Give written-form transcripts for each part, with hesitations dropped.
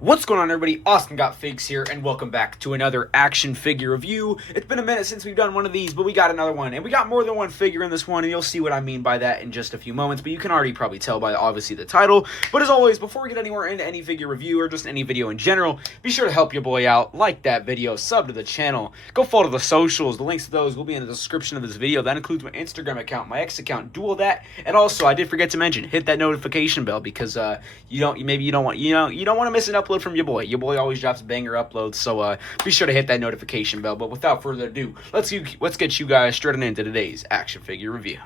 What's going on, everybody? Austin Got Figs here, and welcome back to another action figure review. It's been a minute since we've done one of these, but we got another one, and we got more than one figure in this one, and you'll see what I mean by that in just a few moments, but you can already probably tell by, obviously, the title. But as always, before we get anywhere into any figure review, or just any video in general, be sure to help your boy out, like that video, sub to the channel, go follow the socials. The links to those will be in the description of this video. That includes my Instagram account, my X account, do all that, and also, I did forget to mention, hit that notification bell, because you don't want to miss an upload from your boy. Your boy always drops banger uploads, so be sure to hit that notification bell. But without further ado, let's get you guys straight into today's action figure review.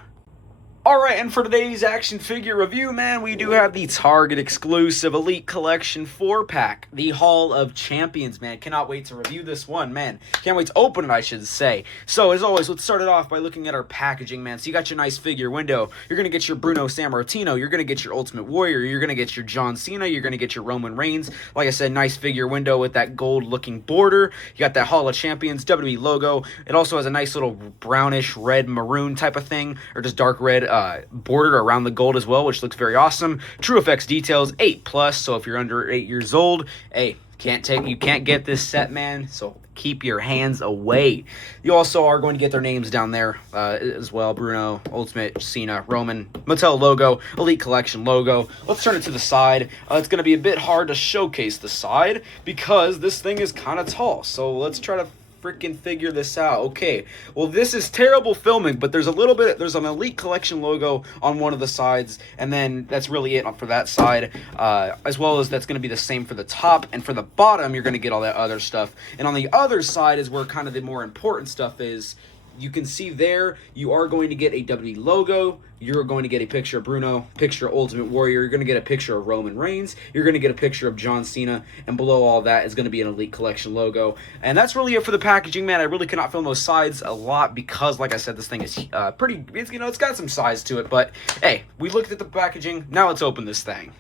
Alright, and for today's action figure review, man, we do have the Target exclusive Elite Collection 4-pack, the Hall of Champions, man. Cannot wait to review this one, man. Can't wait to open it, I should say. So, as always, let's start it off by looking at our packaging, man. So, you got your nice figure window. You're going to get your Bruno Sammartino. You're going to get your Ultimate Warrior. You're going to get your John Cena. You're going to get your Roman Reigns. Like I said, nice figure window with that gold-looking border. You got that Hall of Champions WWE logo. It also has a nice little brownish red maroon type of thing, or just dark red border around the gold as well, which looks very awesome. True Effects details 8+, so if you're under 8 years old, hey, you can't get this set, man, so keep your hands away. You also are going to get their names down there as well: Bruno, Ultimate, Cena, Roman, Mattel logo, Elite Collection logo. Let's turn it to the side. It's going to be a bit hard to showcase the side because this thing is kind of tall, so let's try to freaking figure this out. Okay, well, this is terrible filming, but there's an Elite Collection logo on one of the sides, and then that's really it for that side, as well as that's going to be the same for the top, and for the bottom you're going to get all that other stuff. And on the other side is where kind of the more important stuff is. You can see there, you are going to get a WWE logo, you're going to get a picture of Bruno, picture of Ultimate Warrior, you're going to get a picture of Roman Reigns, you're going to get a picture of John Cena, and below all that is going to be an Elite Collection logo. And that's really it for the packaging, man. I really cannot film those sides a lot because, like I said, this thing is it's got some size to it. But, hey, we looked at the packaging, now let's open this thing.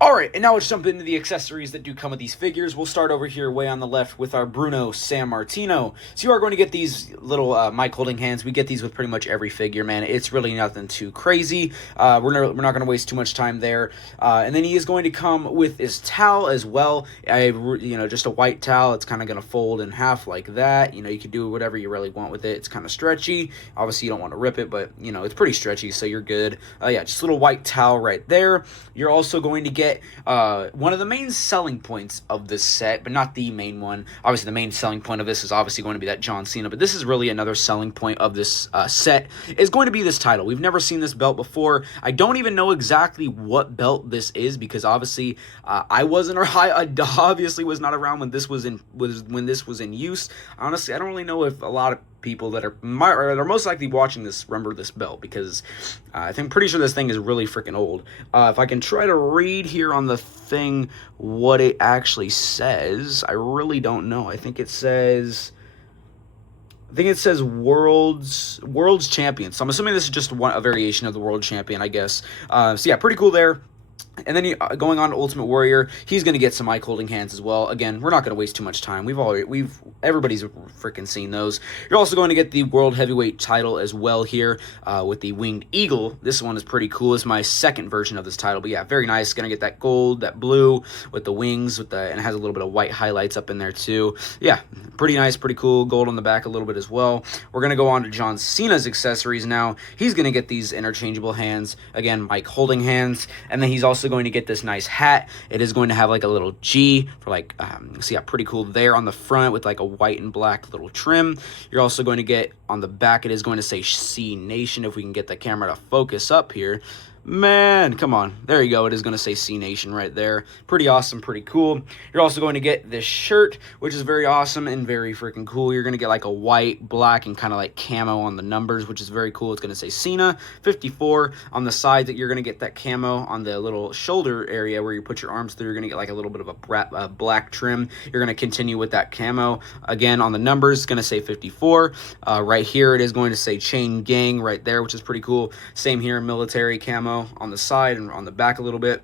Alright, and now let's jump into the accessories that do come with these figures. We'll start over here way on the left with our Bruno Sammartino. So you are going to get these little mic holding hands. We get these with pretty much every figure, man. It's really nothing too crazy. We're not going to waste too much time there. And then he is going to come with his towel as well. Just a white towel. It's kind of going to fold in half like that. You can do whatever you really want with it. It's kind of stretchy. Obviously, you don't want to rip it, but, it's pretty stretchy, so you're good. Yeah, just a little white towel right there. You're also going to get one of the main selling points of this set, but not the main one. Obviously, the main selling point of this is obviously going to be that John Cena, but this is really another selling point of this set, is going to be this title. We've never seen this belt before. I don't even know exactly what belt this is because obviously I obviously was not around when this was in use. Honestly, I don't really know if a lot of people that are most likely watching this remember this belt because I'm pretty sure this thing is really freaking old. If I can try to read here on the thing what it actually says, I really don't know. I think it says World's Champion. So I'm assuming this is just a variation of the World Champion, I guess. So yeah, pretty cool there. And then going on to Ultimate Warrior, he's going to get some mic holding hands as well. Again, we're not going to waste too much time. Everybody's freaking seen those. You're also going to get the World Heavyweight title as well here with the Winged Eagle. This one is pretty cool. It's my second version of this title, but yeah, very nice. Going to get that gold, that blue with the wings, and it has a little bit of white highlights up in there too. Yeah, pretty nice, pretty cool. Gold on the back a little bit as well. We're going to go on to John Cena's accessories now. He's going to get these interchangeable hands. Again, mic holding hands, and then he's also going to get this nice hat. It is going to have like a little G for so yeah, pretty cool there on the front with like a white and black little trim. You're also going to get on the back, it is going to say C Nation, if we can get the camera to focus up here. Man, come on. There you go. It is going to say C Nation right there. Pretty awesome, pretty cool. You're also going to get this shirt, which is very awesome and very freaking cool. You're going to get like a white, black, and kind of like camo on the numbers, which is very cool. It's going to say Cena 54 on the side. That you're going to get that camo on the little shoulder area where you put your arms through. You're going to get like a little bit of a black trim. You're going to continue with that camo. Again, on the numbers, it's going to say 54. Right here, it is going to say Chain Gang right there, which is pretty cool. Same here, military camo on the side and on the back a little bit.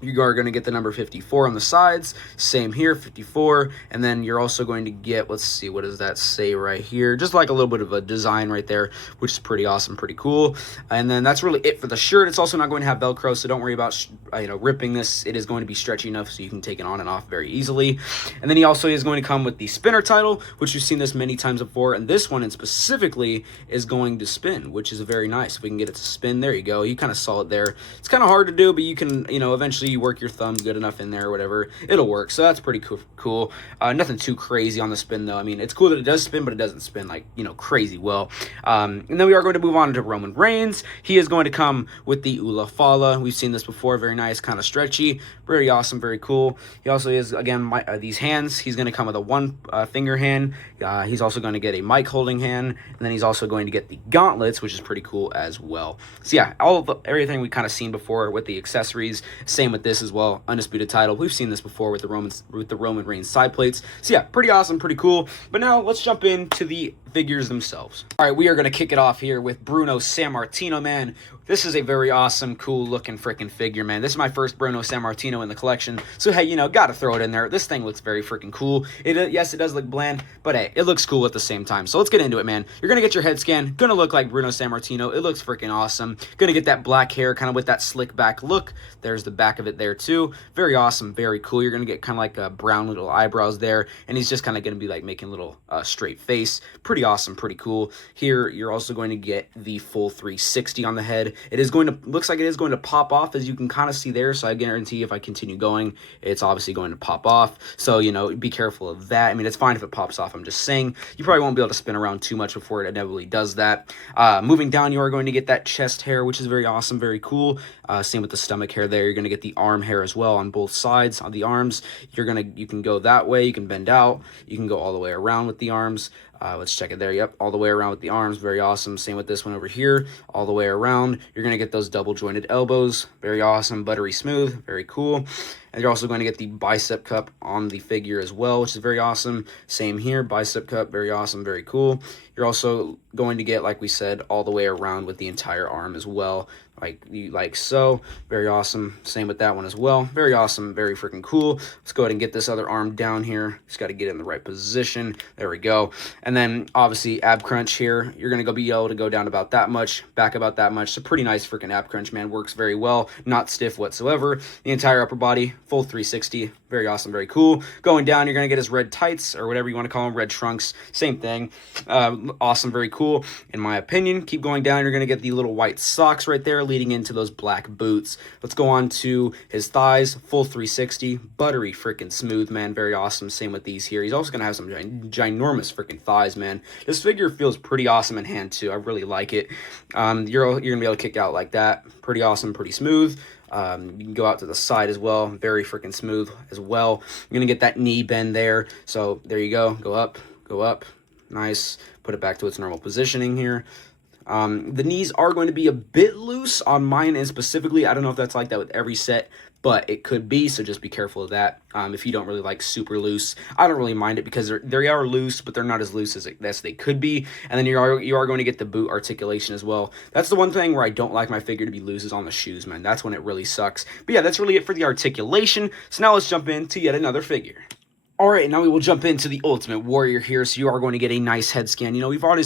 You are going to get the number 54 on the sides. Same here, 54. And then you're also going to get, let's see, what does that say right here? Just like a little bit of a design right there, which is pretty awesome, pretty cool. And then that's really it for the shirt. It's also not going to have Velcro, so don't worry about ripping this. It is going to be stretchy enough so you can take it on and off very easily. And then he also is going to come with the spinner title, which you've seen this many times before. And this one in specifically is going to spin, which is very nice. If we can get it to spin, there you go. You kind of saw it there. It's kind of hard to do, but you can, eventually you work your thumb good enough in there or whatever, it'll work. So that's pretty cool. Nothing too crazy on the spin though. I mean, it's cool that it does spin, but it doesn't spin like, crazy well. And then we are going to move on to Roman Reigns. He is going to come with the Ula Fala. We've seen this before. Very nice, kind of stretchy, very awesome, very cool. He also is, again, these hands. He's going to come with a one finger hand. He's also going to get a mic holding hand, and then he's also going to get the gauntlets, which is pretty cool as well. So yeah, everything we kind of seen before with the accessories. Same with this as well. Undisputed title. We've seen this before with the Roman Reigns side plates. So yeah, pretty awesome, pretty cool. But now let's jump into the figures themselves. All right, we are going to kick it off here with Bruno Sammartino, man. This is a very awesome, cool looking freaking figure, man. This is my first Bruno Sammartino in the collection. So hey, gotta throw it in there. This thing looks very freaking cool. Yes, it does look bland, but hey, it looks cool at the same time. So let's get into it, man. You're gonna get your head scan. Gonna look like Bruno Sammartino. It looks freaking awesome. Gonna get that black hair, kind of with that slick back look. There's the back of it there too. Very awesome, very cool. You're gonna get kind of like brown little eyebrows there, and he's just kind of gonna be like making a little straight face. Pretty awesome, pretty cool. Here, you're also going to get the full 360 on the head. It is going to, looks like it is going to pop off, as you can kind of see there. So I guarantee if I continue going, it's obviously going to pop off. So, be careful of that. I mean, it's fine if it pops off. I'm just saying, you probably won't be able to spin around too much before it inevitably does that. Moving down, you are going to get that chest hair, which is very awesome, very cool. Same with the stomach hair there. You're going to get the arm hair as well on both sides on the arms. You can go that way. You can bend out. You can go all the way around with the arms. Let's check it there. Yep, all the way around with the arms. Very awesome. Same with this one over here. All the way around. You're going to get those double jointed elbows. Very awesome. Buttery smooth. Very cool. And you're also going to get the bicep cup on the figure as well, which is very awesome. Same here. Bicep cup. Very awesome. Very cool. You're also going to get, like we said, all the way around with the entire arm as well. Like so. Very awesome. Same with that one as well. Very awesome. Very freaking cool. Let's go ahead and get this other arm down here. Just got to get it in the right position. There we go. And then obviously ab crunch here. You're going to be able to go down about that much, back about that much. So pretty nice freaking ab crunch, man. Works very well. Not stiff whatsoever. The entire upper body, full 360. Very awesome. Very cool. Going down, you're going to get his red tights or whatever you want to call them. Red trunks. Same thing. Awesome. Very cool. In my opinion, keep going down. You're going to get the little white socks right there leading into those black boots. Let's go on to his thighs, full 360, buttery freaking smooth, man. Very awesome. Same with these here. He's also going to have some ginormous freaking thighs, man. This figure feels pretty awesome in hand too. I really like it. You're going to be able to kick out like that. Pretty awesome, pretty smooth. You can go out to the side as well. Very freaking smooth as well. You're going to get that knee bend there. So there you go. Go up, go up. Nice. Put it back to its normal positioning here. The knees are going to be a bit loose on mine, and specifically, I don't know if that's like that with every set, but it could be, so just be careful of that. If you don't really like super loose, I don't really mind it because they are loose, but they're not as loose as they could be. And then you are going to get the boot articulation as well. That's the one thing where I don't like my figure to be loose is on the shoes, man. That's when it really sucks. But yeah, that's really it for the articulation. So now let's jump into yet another figure. All right, now we will jump into the Ultimate Warrior here. So you are going to get a nice head scan. We've already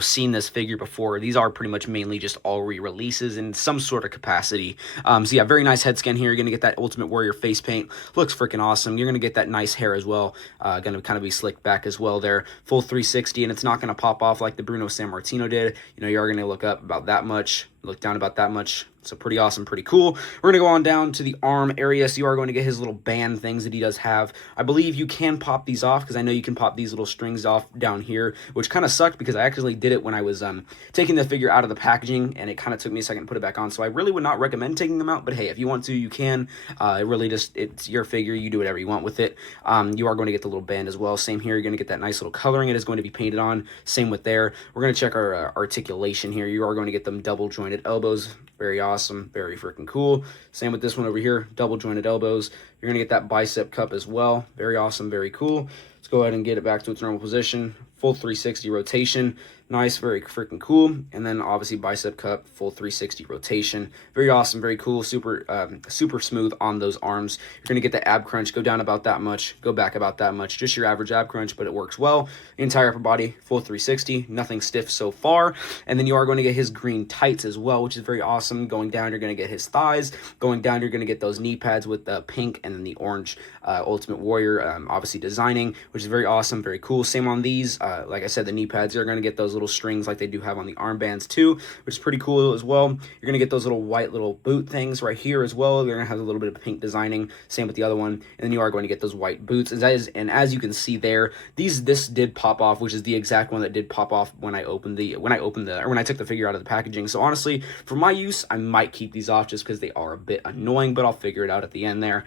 seen this figure before. These are pretty much mainly just all re-releases in some sort of capacity. So yeah, very nice head scan here. You're going to get that Ultimate Warrior face paint. Looks freaking awesome. You're going to get that nice hair as well. Going to kind of be slicked back as well there. Full 360, and it's not going to pop off like the Bruno Sammartino did. You are going to look up about that much, look down about that much. So pretty awesome, pretty cool. We're going to go on down to the arm area. So you are going to get his little band things that he does have. I believe you can pop these off because I know you can pop these little strings off down here, which kind of sucked because I actually did it when I was taking the figure out of the packaging, and it kind of took me a second to put it back on. So I really would not recommend taking them out, but hey, if you want to, you can. It's your figure. You do whatever you want with it. You are going to get the little band as well. Same here. You're going to get that nice little coloring it is going to be painted on. Same with there. We're going to check our articulation here. You are going to get them double jointed elbows. Very awesome, very freaking cool. Same with this one over here, double jointed elbows. You're going to get that bicep cup as well. Very awesome, very cool. Let's go ahead and get it back to its normal position. Full 360 rotation. Nice, very freaking cool. And then obviously bicep cup, full 360 rotation. Very awesome, very cool, super smooth on those arms. You're going to get the ab crunch, go down about that much, go back about that much. Just your average ab crunch, but it works well. The entire upper body, full 360, nothing stiff so far. And then you are going to get his green tights as well, which is very awesome. Going down, you're going to get his thighs. Going down, you're going to get those knee pads with the pink and then the orange Ultimate Warrior, obviously designing, which is very awesome, very cool. Same on these. Like I said, the knee pads, you're going to get those little strings like they do have on the armbands too, which is pretty cool as well. You're going to get those little white little boot things right here as well. They're going to have a little bit of pink designing. Same with the other one. And then you are going to get those white boots. And as you can see there, this did pop off, which is the exact one that did pop off when I took the figure out of the packaging. So honestly, for my use, I might keep these off just because they are a bit annoying, but I'll figure it out at the end there.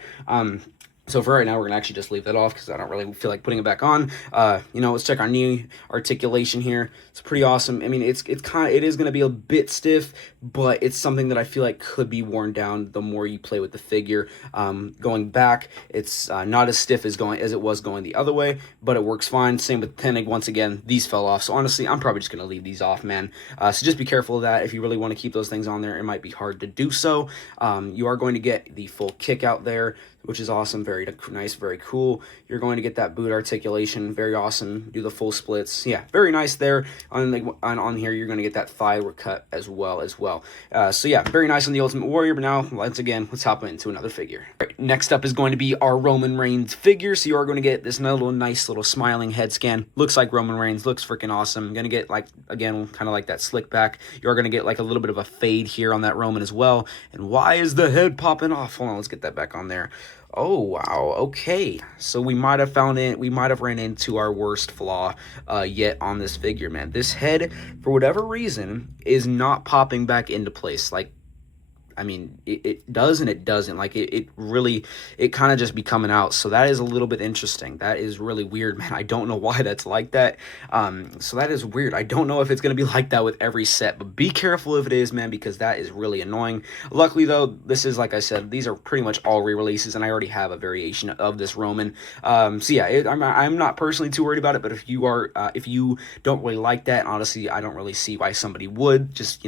So for right now, we're going to actually just leave that off because I don't really feel like putting it back on. Let's check our knee articulation here. It's pretty awesome. I mean, it is going to be a bit stiff, but it's something that I feel like could be worn down the more you play with the figure. Going back, it's not as stiff as it was going the other way, but it works fine. Same with Tenig. Once again, these fell off. So honestly, I'm probably just going to leave these off, man. So just be careful of that. If you really want to keep those things on there, it might be hard to do so. You are going to get the full kick out there, which is awesome, very nice, very cool. You're going to get that boot articulation, very awesome. Do the full splits, yeah, very nice there. On here, you're going to get that thigh cut as well. So yeah, very nice on the Ultimate Warrior. But now, let's hop into another figure. Right, next up is going to be our Roman Reigns figure. So you are going to get this nice little smiling head scan. Looks like Roman Reigns, looks freaking awesome. Going to get kind of like that slick back. You are going to get like a little bit of a fade here on that Roman as well. And why is the head popping off? Hold on, let's get that back on there. Oh, wow, okay. So we might have ran into our worst flaw yet on this figure, man. This head, for whatever reason, is not popping back into place. I mean, it does and it doesn't. It kind of just be coming out. So that is a little bit interesting. That is really weird, man. I don't know why that's like that. So that is weird. I don't know if it's going to be like that with every set, but be careful if it is, man, because that is really annoying. Luckily, though, this is, like I said, these are pretty much all re-releases, and I already have a variation of this Roman. So yeah, I'm not personally too worried about it, but if you don't really like that, honestly, I don't really see why somebody would. Just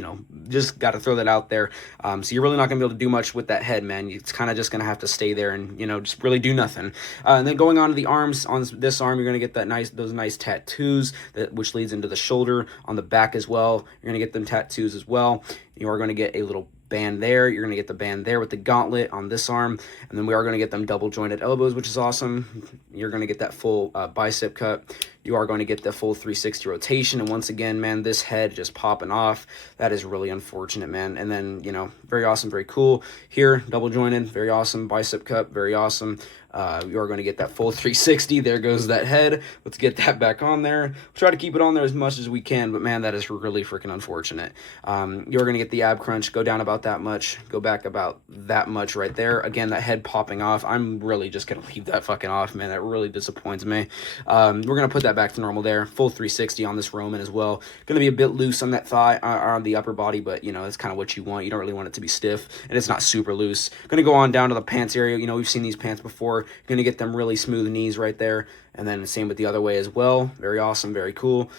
got to throw that out there. So you're really not going to be able to do much with that head, man. It's kind of just going to have to stay there and, just really do nothing. And then going on to the arms, on this arm, you're going to get those nice tattoos, which leads into the shoulder. On the back as well, you're going to get them tattoos as well. You are going to get a little band there. You're going to get the band there with the gauntlet on this arm. And then we are going to get them double jointed elbows, which is awesome. You're going to get that full bicep cut. You are going to get the full 360 rotation. And once again, man, this head just popping off. That is really unfortunate, man. And then, very awesome, very cool. Here, double jointed, very awesome. Bicep cut, very awesome. You are going to get that full 360. There goes that head. Let's get that back on there. We'll try to keep it on there as much as we can, but man, that is really freaking unfortunate. You're going to get the ab crunch, go down about that much, go back about that much right there. Again, that head popping off. I'm really just going to leave that fucking off, man. That really disappoints me. We're going to put that back to normal there. Full 360 on this Roman as well. Going to be a bit loose on that thigh, or on the upper body, but, that's kind of what you want. You don't really want it to be stiff, and it's not super loose. Going to go on down to the pants area. We've seen these pants before. You're going to get them really smooth knees right there, and then same with the other way as well. Very awesome, very cool.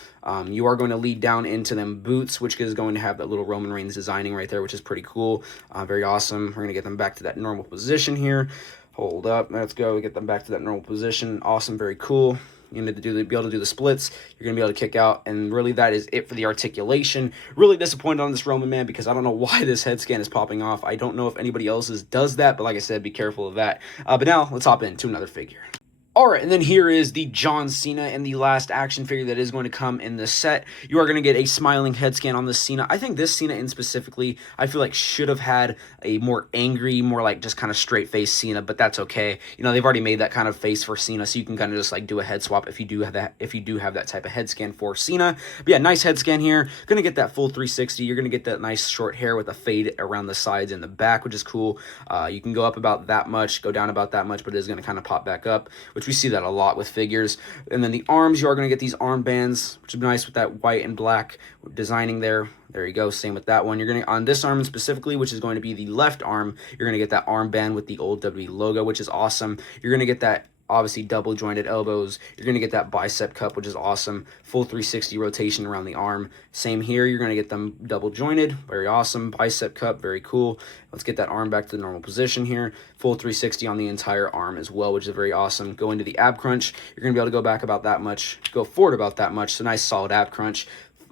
You are going to lead down into them boots, which is going to have that little Roman Reigns designing right there, which is pretty cool. Very awesome. We're going to get them back to that normal position here. Hold up. Let's go. Get them back to that normal position. Awesome, very cool. You're going to be able to do the splits. You're going to be able to kick out. And really, that is it for the articulation. Really disappointed on this Roman, man, because I don't know why this head scan is popping off. I don't know if anybody else's does that, but like I said, be careful of that. But now, let's hop into another figure. Alright, and then here is the John Cena and the last action figure that is going to come in this set. You are going to get a smiling head scan on this Cena. I think this Cena in specifically, I feel like should have had a more angry, more like just kind of straight face Cena, but that's okay. They've already made that kind of face for Cena, so you can kind of just like do a head swap if you do have that type of head scan for Cena. But yeah, nice head scan here. Going to get that full 360. You're going to get that nice short hair with a fade around the sides and the back, which is cool. You can go up about that much, go down about that much, but it is going to kind of pop back up, which we see that a lot with figures. And then the arms, you are going to get these armbands, which is nice with that white and black designing there. There you go. Same with that one. You're going to, on this arm specifically, which is going to be the left arm, you're going to get that armband with the old WWE logo, which is awesome. You're going to get that obviously double jointed elbows. You're going to get that bicep cup, which is awesome. Full 360 rotation around the arm. Same here, you're going to get them double jointed. Very awesome. Bicep cup, very cool. Let's get that arm back to the normal position here. Full 360 on the entire arm as well, which is very awesome. Go into the ab crunch. You're going to be able to go back about that much, go forward about that much. So nice solid ab crunch.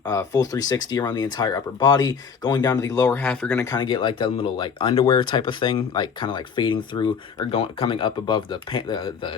Full 360 around the entire upper body. Going down to the lower half, you're going to kind of get like that little like underwear type of thing, like kind of like fading through or coming up above the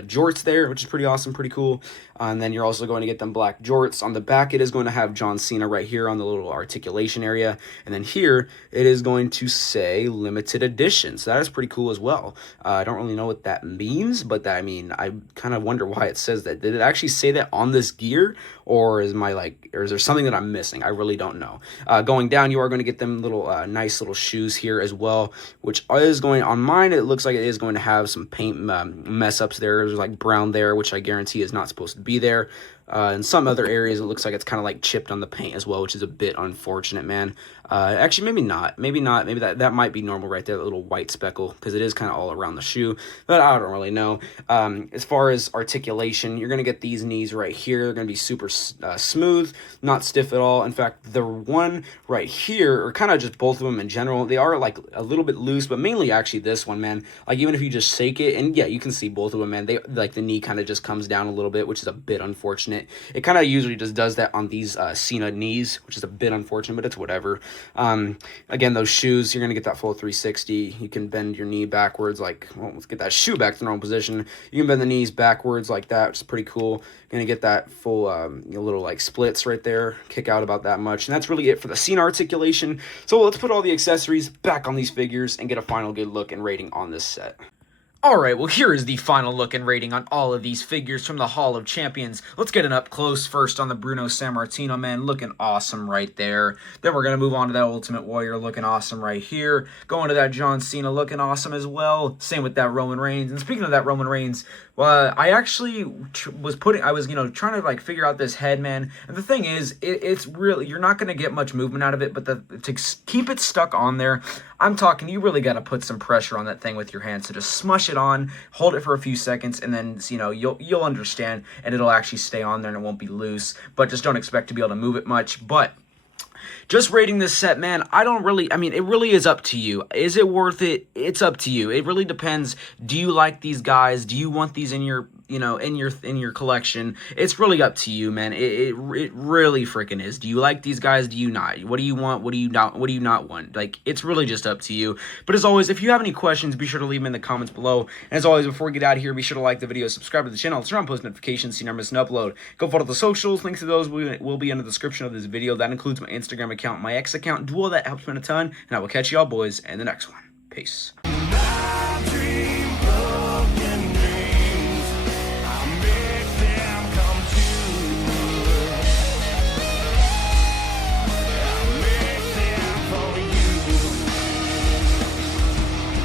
jorts there, which is pretty awesome, pretty cool. And then you're also going to get them black jorts. On the back, it is going to have John Cena right here on the little articulation area. And then here, it is going to say limited edition. So that is pretty cool as well. I don't really know what that means, but I mean, I kind of wonder why it says that. Did it actually say that on this gear? Or is there something that I'm missing? I really don't know. Going down, you are going to get them little nice little shoes here as well, which is going on mine. It looks like it is going to have some paint mess ups there. There's like brown there, which I guarantee is not supposed to be there. In some other areas, it looks like it's kind of like chipped on the paint as well, which is a bit unfortunate, man. Actually, maybe not. Maybe that might be normal right there, that little white speckle, because it is kind of all around the shoe, but I don't really know. As far as articulation, you're going to get these knees right here. They're going to be super smooth, not stiff at all. In fact, the one right here, or kind of just both of them in general, they are like a little bit loose, but mainly actually this one, man. Like even if you just shake it, and yeah, you can see both of them, man. They like the knee kind of just comes down a little bit, which is a bit unfortunate. It kind of usually just does that on these Cena knees, which is a bit unfortunate, but it's whatever. Again, those shoes, you're going to get that full 360. You can bend your knee backwards, like, well, let's get that shoe back to the normal position. You can bend the knees backwards like that, which is pretty cool. You're going to get that full little like splits right there, kick out about that much. And that's really it for the Cena articulation. So let's put all the accessories back on these figures and get a final good look and rating on this set. Alright, well here is the final look and rating on all of these figures from the Hall of Champions. Let's get an up close first on the Bruno Sammartino, man, looking awesome right there. Then we're going to move on to that Ultimate Warrior, looking awesome right here. Going to that John Cena, looking awesome as well. Same with that Roman Reigns. And speaking of that Roman Reigns, well, I actually was trying to like figure out this head, man. And the thing is, it's really, you're not going to get much movement out of it, but to keep it stuck on there, I'm talking, you really got to put some pressure on that thing with your hand. So just smush it on, hold it for a few seconds, and then, you'll understand, and it'll actually stay on there and it won't be loose. But just don't expect to be able to move it much. But just rating this set, man, it really is up to you. Is it worth it? It's up to you. It really depends. Do you like these guys? Do you want these in your in your collection? It's really up to you, man. It really freaking is. Do you like these guys? Do you not? What do you want? What do you not want? Like, it's really just up to you. But as always, if you have any questions, be sure to leave them in the comments below. And as always, before we get out of here, be sure to like the video, subscribe to the channel, turn on post notifications so you never miss an upload. Go follow the socials. Links to those will be in the description of this video. That includes my Instagram account, my X account. Do all that helps me a ton. And I will catch y'all boys in the next one. Peace.